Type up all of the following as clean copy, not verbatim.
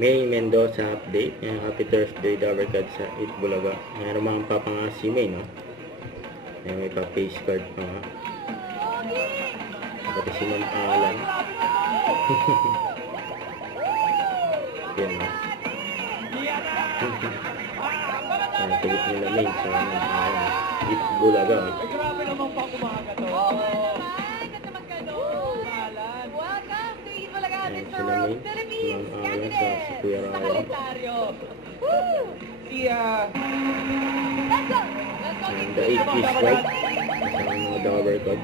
May Mendoza update. Happy Thursday, Dabarkad sa Itbulaga. Meron mga papanga si May, no? May pa-face card pa nga. Pati si Ma'am Alan. Yan, no? Tigit nila May sa Ma'am Alan. Itbulaga, no? Grabe naman pa kumaga to. Ayan sila May, Ma'am Alan sa si Kuya Ryan. And the 8 piece white. Kasama mga Dabarkad.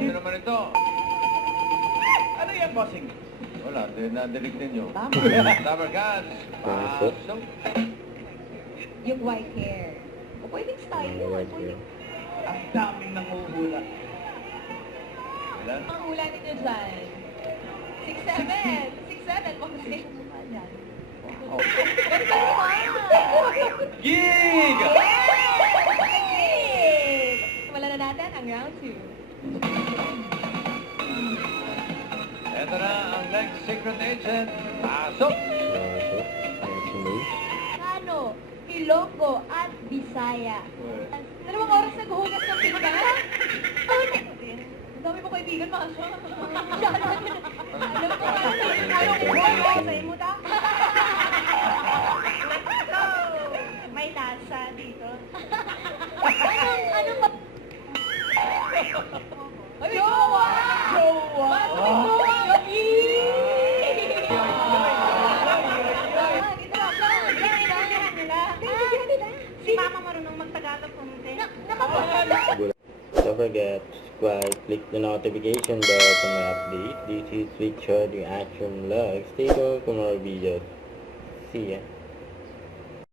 Ano naman ito? Ano yan, bossing? Wala, nadilig ninyo. Dabarkad. Pasok. Yung white hair. O pwedeng style yun. White hair. Ang daming nanguhula. Wala? Ang hula ninyo dyan. 6'7". 6'7". Kung gusto yung mukha dyan. Oh. Ganda naman! Gig! Gig! Simulan na natin ang round 2. Ito na ang next secret agent. Pasok! Pasok. Ayan si May. Ano? Ilonggo at Bisaya. Dalawang oras naghuhugas ng pinggan? Ang dami mo kaibigan, Masha. Alam ko ba? Ayaw ko ba? Sa imuta? Let's go! May lasa dito. Ano ba? Jowa! Jowa! Si Mama marunong magtagalog pumunti. Don't forget to subscribe, click the notification bell for my update. This is Richard, your action vlog. Stay tuned for more videos. See ya.